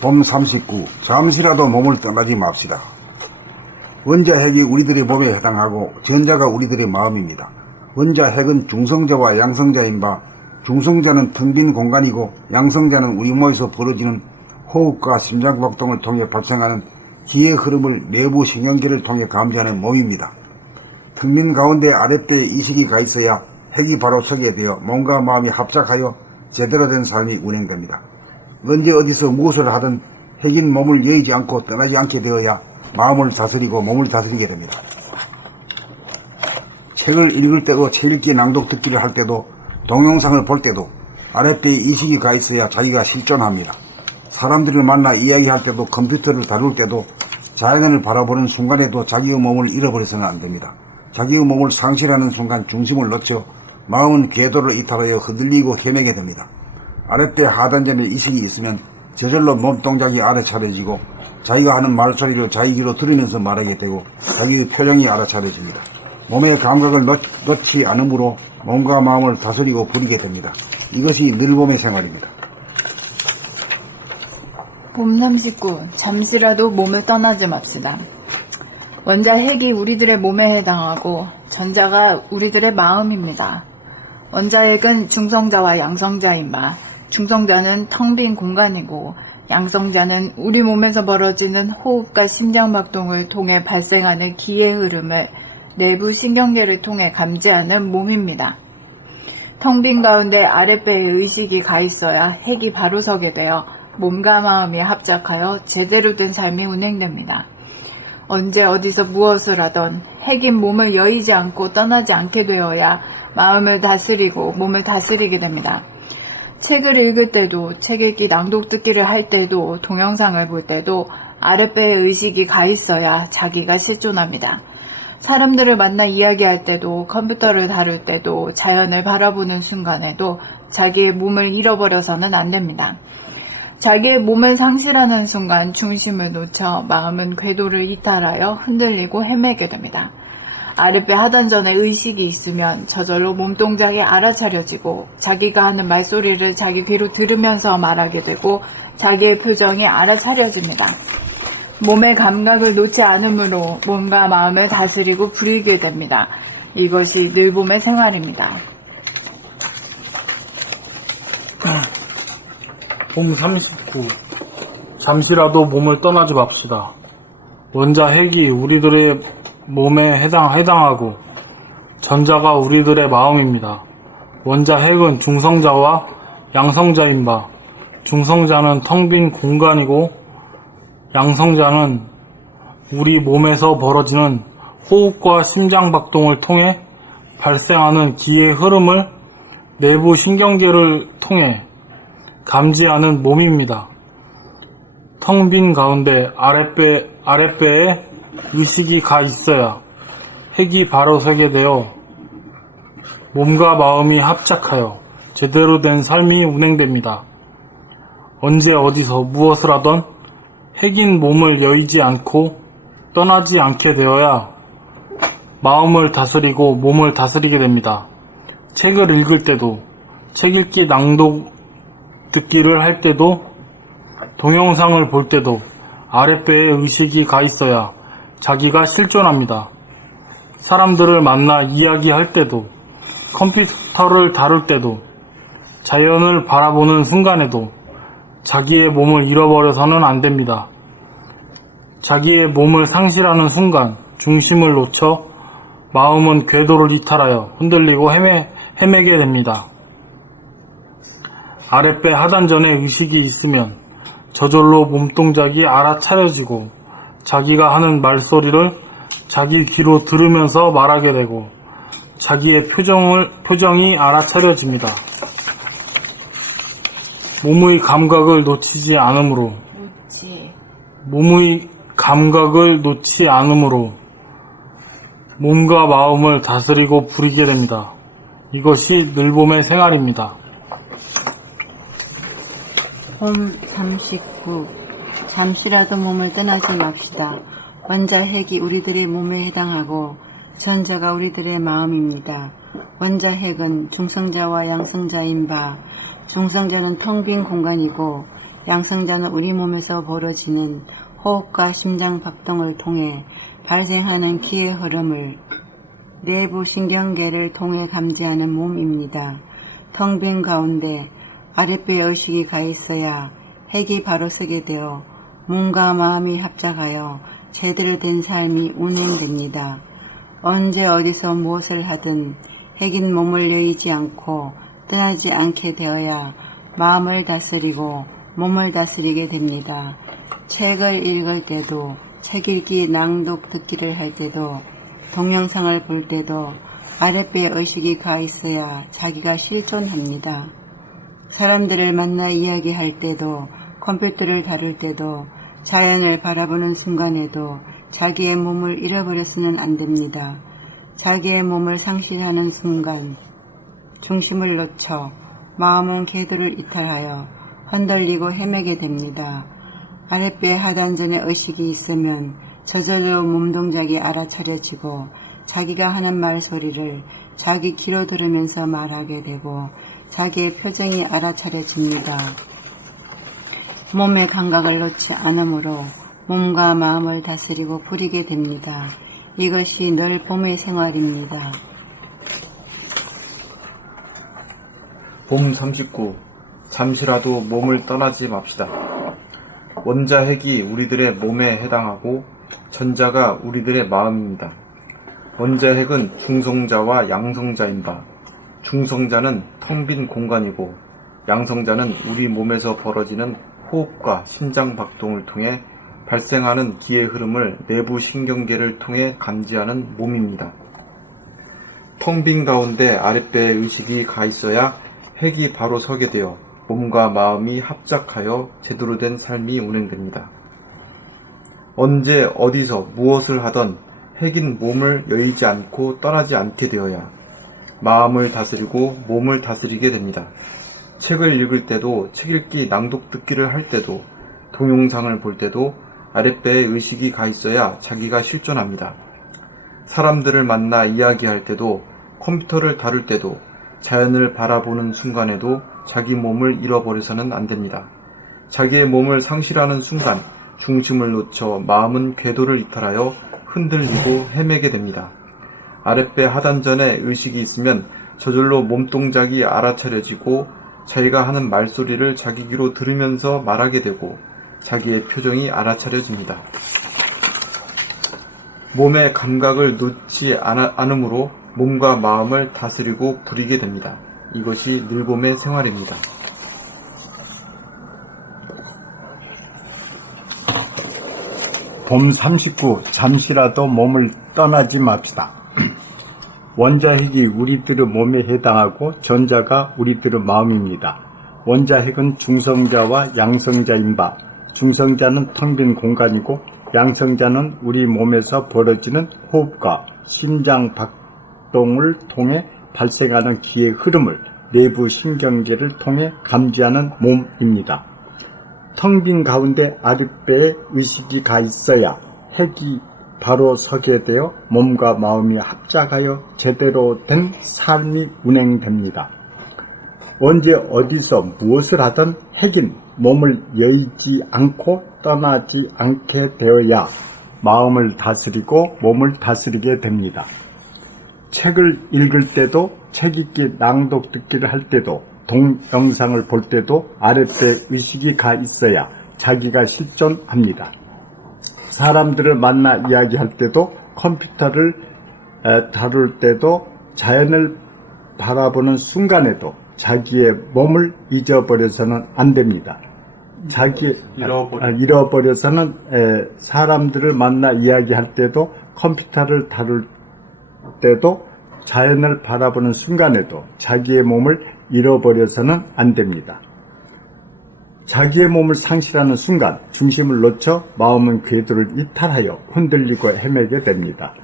봄 39. 잠시라도 몸을 떠나지 맙시다. 원자 핵이 우리들의 몸에 해당하고 전자가 우리들의 마음입니다. 원자 핵은 중성자와 양성자인 바, 중성자는 텅 빈 공간이고 양성자는 우리 몸에서 벌어지는 호흡과 심장박동을 통해 발생하는 기의 흐름을 내부 신경계를 통해 감지하는 몸입니다. 텅 빈 가운데 아랫배에 이식이 가 있어야 핵이 바로 서게 되어 몸과 마음이 합작하여 제대로 된 삶이 운행됩니다. 언제 어디서 무엇을 하든 핵인 몸을 여의지 않고 떠나지 않게 되어야 마음을 다스리고 몸을 다스리게 됩니다. 책을 읽을 때도 책 읽기 낭독 듣기를 할 때도 동영상을 볼 때도 아랫배에 이식이 가 있어야 자기가 실존합니다. 사람들을 만나 이야기할 때도 컴퓨터를 다룰 때도 자연을 바라보는 순간에도 자기의 몸을 잃어버려서는 안 됩니다. 자기의 몸을 상실하는 순간 중심을 놓쳐 마음은 궤도를 이탈하여 흔들리고 헤매게 됩니다. 아랫배 하단전에 이식이 있으면 저절로 몸동작이 알아차려지고 자기가 하는 말소리를 자기 귀로 들으면서 말하게 되고 자기의 표정이 알아차려집니다. 몸의 감각을 놓지 않으므로 몸과 마음을 다스리고 부리게 됩니다. 이것이 늘 봄의 생활입니다. 봄 39. 잠시라도 몸을 떠나지 맙시다. 원자 핵이 우리들의 몸에 해당하고 전자가 우리들의 마음입니다. 원자 핵은 중성자와 양성자인 바, 중성자는 텅 빈 공간이고 양성자는 우리 몸에서 벌어지는 호흡과 심장박동을 통해 발생하는 기의 흐름을 내부 신경계를 통해 감지하는 몸입니다. 텅 빈 가운데 아랫배에 의식이 가 있어야 핵이 바로 서게 되어 몸과 마음이 합작하여 제대로 된 삶이 운행됩니다. 언제 어디서 무엇을 하던 핵인 몸을 여의지 않고 떠나지 않게 되어야 마음을 다스리고 몸을 다스리게 됩니다. 책을 읽을 때도, 책 읽기 낭독 듣기를 할 때도, 동영상을 볼 때도 아랫배에 의식이 가 있어야 자기가 실존합니다. 사람들을 만나 이야기할 때도, 컴퓨터를 다룰 때도, 자연을 바라보는 순간에도 자기의 몸을 잃어버려서는 안 됩니다. 자기의 몸을 상실하는 순간 중심을 놓쳐 마음은 궤도를 이탈하여 흔들리고 헤매게 됩니다. 아랫배 하단전에 의식이 있으면 저절로 몸동작이 알아차려지고 자기가 하는 말소리를 자기 귀로 들으면서 말하게 되고 자기의 표정이 알아차려집니다. 몸의 감각을 놓지 않으므로 몸과 마음을 다스리고 부리게 됩니다. 이것이 늘 봄의 생활입니다. 봄 39. 잠시라도 몸을 떠나지 맙시다. 원자 핵이 우리들의 몸에 해당하고 전자가 우리들의 마음입니다. 원자 핵은 중성자와 양성자인 바, 중성자는 텅 빈 공간이고 양성자는 우리 몸에서 벌어지는 호흡과 심장박동을 통해 발생하는 기의 흐름을 내부 신경계를 통해 감지하는 몸입니다. 텅 빈 가운데 아랫배에 의식이 가 있어야 핵이 바로 서게 되어 몸과 마음이 합작하여 제대로 된 삶이 운행됩니다. 언제 어디서 무엇을 하던 핵인 몸을 여의지 않고 떠나지 않게 되어야 마음을 다스리고 몸을 다스리게 됩니다. 책을 읽을 때도, 책 읽기 낭독 듣기를 할 때도, 동영상을 볼 때도 아랫배에 의식이 가 있어야 자기가 실존합니다. 사람들을 만나 이야기할 때도, 컴퓨터를 다룰 때도, 자연을 바라보는 순간에도 자기의 몸을 잃어버려서는 안 됩니다. 자기의 몸을 상실하는 순간 중심을 놓쳐 마음은 궤도를 이탈하여 흔들리고 헤매게 됩니다. 아랫배 하단전에 의식이 있으면 저절로 몸동작이 알아차려지고 자기가 하는 말소리를 자기 귀로 들으면서 말하게 되고 자기의 표정이 알아차려집니다. 몸의 감각을 놓지 않으므로 몸과 마음을 다스리고 부리게 됩니다. 이것이 늘 봄의 생활입니다. 봄 39. 잠시라도 몸을 떠나지 맙시다. 원자 핵이 우리들의 몸에 해당하고 전자가 우리들의 마음입니다. 원자 핵은 중성자와 양성자인 바, 중성자는 텅 빈 공간이고 양성자는 우리 몸에서 벌어지는 호흡과 심장 박동을 통해 발생하는 기의 흐름을 내부 신경계를 통해 감지하는 몸입니다. 텅 빈 가운데 아랫배 의식이 가 있어야 핵이 바로 서게 되어 몸과 마음이 합작하여 제대로 된 삶이 운행됩니다. 언제 어디서 무엇을 하든 핵인 몸을 여의지 않고 떠나지 않게 되어야 마음을 다스리고 몸을 다스리게 됩니다. 책을 읽을 때도, 책 읽기, 낭독, 듣기를 할 때도, 동영상을 볼 때도 아랫배 의식이 가 있어야 자기가 실존합니다. 사람들을 만나 이야기할 때도, 컴퓨터를 다룰 때도, 자연을 바라보는 순간에도 자기의 몸을 잃어버려서는 안 됩니다. 자기의 몸을 상실하는 순간 중심을 놓쳐 마음은 궤도를 이탈하여 흔들리고 헤매게 됩니다. 아랫배 하단전에 의식이 있으면 저절로 몸동작이 알아차려지고 자기가 하는 말소리를 자기 귀로 들으면서 말하게 되고 자기의 표정이 알아차려집니다. 몸의 감각을 놓지 않으므로 몸과 마음을 다스리고 부리게 됩니다. 이것이 늘 봄의 생활입니다. 봄 39. 잠시라도 몸을 떠나지 맙시다. 원자 핵이 우리들의 몸에 해당하고 전자가 우리들의 마음입니다. 원자 핵은 중성자와 양성자인다. 중성자는 텅 빈 공간이고 양성자는 우리 몸에서 벌어지는 호흡과 심장 박동을 통해 발생하는 기의 흐름을 내부 신경계를 통해 감지하는 몸입니다. 텅 빈 가운데 아랫배에 의식이 가 있어야 핵이 바로 서게 되어 몸과 마음이 합작하여 제대로 된 삶이 운행됩니다. 언제 어디서 무엇을 하던 핵인 몸을 여의지 않고 떠나지 않게 되어야 마음을 다스리고 몸을 다스리게 됩니다. 책을 읽을 때도, 책 읽기, 낭독 듣기를 할 때도, 동영상을 볼 때도 아랫배에 의식이 가 있어야 자기가 실존합니다. 사람들을 만나 이야기할 때도, 컴퓨터를 다룰 때도, 자연을 바라보는 순간에도 자기 몸을 잃어버려서는 안 됩니다. 자기의 몸을 상실하는 순간 중심을 놓쳐 마음은 궤도를 이탈하여 흔들리고 헤매게 됩니다. 아랫배 하단전에 의식이 있으면 저절로 몸동작이 알아차려지고 자기가 하는 말소리를 자기 귀로 들으면서 말하게 되고 자기의 표정이 알아차려집니다. 몸의 감각을 놓지 않으므로 몸과 마음을 다스리고 부리게 됩니다. 이것이 늘봄의 생활입니다. 봄 39. 잠시라도 몸을 떠나지 맙시다. 원자핵이 우리들의 몸에 해당하고 전자가 우리들의 마음입니다. 원자핵은 중성자와 양성자인 바, 중성자는 텅 빈 공간이고 양성자는 우리 몸에서 벌어지는 호흡과 심장 박동을 통해 발생하는 기의 흐름을 내부 신경계를 통해 감지하는 몸입니다. 텅 빈 가운데 아랫배에 의식이 가 있어야 핵이 바로 서게 되어 몸과 마음이 합작하여 제대로 된 삶이 운행됩니다. 언제 어디서 무엇을 하든 핵인 몸을 여의지 않고 떠나지 않게 되어야 마음을 다스리고 몸을 다스리게 됩니다. 책을 읽을 때도, 책 읽기, 낭독 듣기를 할 때도, 동영상을 볼 때도 아랫배 의식이 가 있어야 자기가 실존합니다. 사람들을 만나 이야기할 때도, 컴퓨터를 다룰 때도, 자연을 바라보는 순간에도 자기의 몸을 잊어버려서는 안 됩니다. 잃어버려서는 사람들을 만나 이야기할 때도, 컴퓨터를 다룰 때도, 자연을 바라보는 순간에도 자기의 몸을 잃어버려서는 안 됩니다. 자기의 몸을 상실하는 순간 중심을 놓쳐 마음은 궤도를 이탈하여 흔들리고 헤매게 됩니다.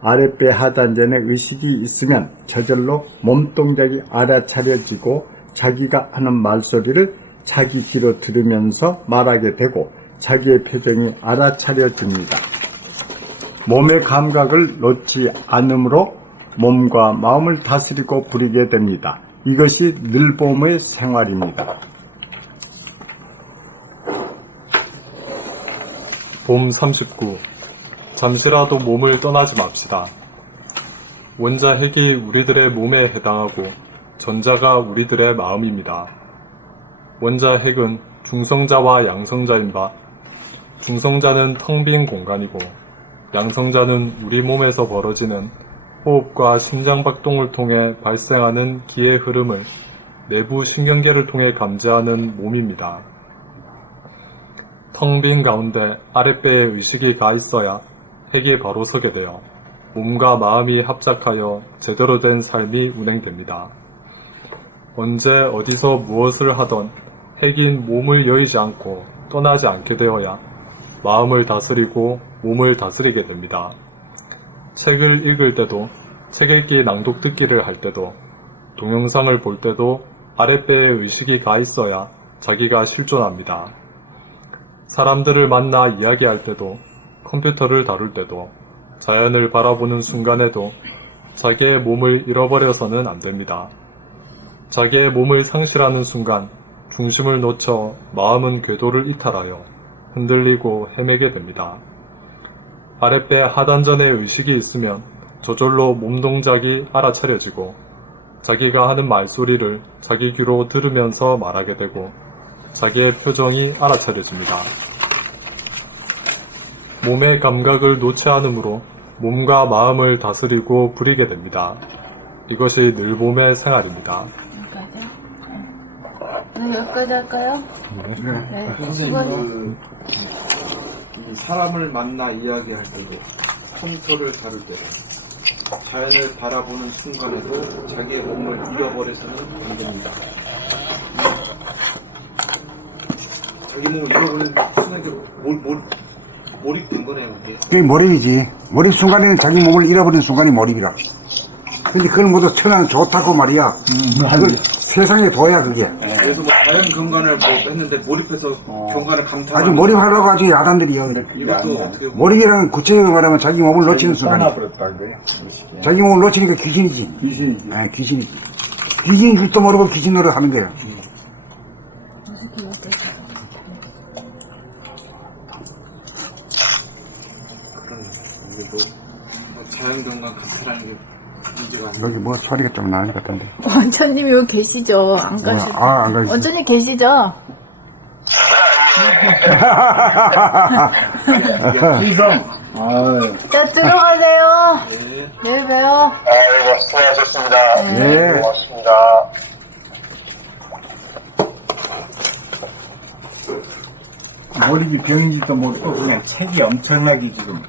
아랫배 하단전에 의식이 있으면 저절로 몸동작이 알아차려지고 자기가 하는 말소리를 자기 귀로 들으면서 말하게 되고 자기의 표정이 알아차려집니다. 몸의 감각을 놓지 않으므로 몸과 마음을 다스리고 부리게 됩니다. 이것이 늘봄의 생활입니다. 봄 39. 잠시라도 몸을 떠나지 맙시다. 원자 핵이 우리들의 몸에 해당하고 전자가 우리들의 마음입니다. 원자 핵은 중성자와 양성자인 바, 중성자는 텅 빈 공간이고 양성자는 우리 몸에서 벌어지는 호흡과 심장박동을 통해 발생하는 기의 흐름을 내부 신경계를 통해 감지하는 몸입니다. 텅 빈 가운데 아랫배에 의식이 가 있어야 핵이 바로 서게 되어 몸과 마음이 합작하여 제대로 된 삶이 운행됩니다. 언제 어디서 무엇을 하던 핵인 몸을 여의지 않고 떠나지 않게 되어야 마음을 다스리고 몸을 다스리게 됩니다. 책을 읽을 때도, 책 읽기 낭독 듣기를 할 때도, 동영상을 볼 때도 아랫배에 의식이 가 있어야 자기가 실존합니다. 사람들을 만나 이야기할 때도, 컴퓨터를 다룰 때도, 자연을 바라보는 순간에도 자기의 몸을 잃어버려서는 안 됩니다. 자기의 몸을 상실하는 순간 중심을 놓쳐 마음은 궤도를 이탈하여 흔들리고 헤매게 됩니다. 아랫배 하단전에 의식이 있으면 저절로 몸 동작이 알아차려지고 자기가 하는 말소리를 자기 귀로 들으면서 말하게 되고 자기의 표정이 알아차려집니다. 몸의 감각을 놓지 않으므로 몸과 마음을 다스리고 부리게 됩니다. 이것이 늘 몸의 생활입니다. 여기까지 할까요? 네. 수고하세요. 이 사람을 만나 이야기할 때도, 컴퓨터를 다룰 때도, 자연을 바라보는 순간에도 자기의 몸을 잃어버려서는 안 됩니다. 자기 몸을 잃어버리는 순간에 몰입된 거네요, 이게. 그게 몰입이지. 몰입 순간에는 자기 몸을 잃어버리는 순간이 몰입이라. 근데 그걸 모두 천안 좋다고 말이야. 그걸 세상에 둬야 그게. 그래서 뭐 자연 경관을 뭐 했는데 몰입해서 경관을 감탄하는. 아주 몰입하려고 아주 야단들이요. 이것도 어떻게 보면 몰입이라는 구체적으로 말하면 자기 몸을 놓치는 순간이지. 자기 몸을 놓치니까 귀신이지. 귀신이지. 네, 귀신이지. 귀신인 줄도 모르고 귀신 노릇 하는 거야. 이게 뭐 자연 경관 감탄하는 게 문제가 아니에요. 여기 뭐 소리가 좀 나는 것 같은데. 원천님 여기 계시죠? 안 가시죠? 안 가시죠. 원천님 계시죠? 희성. 자, 들어가세요. 내일 봬요. 아이고, 수고하셨습니다. 네. 고맙습니다. 몰입이 병인지도 모르고 그냥 책이 엄청나게 지금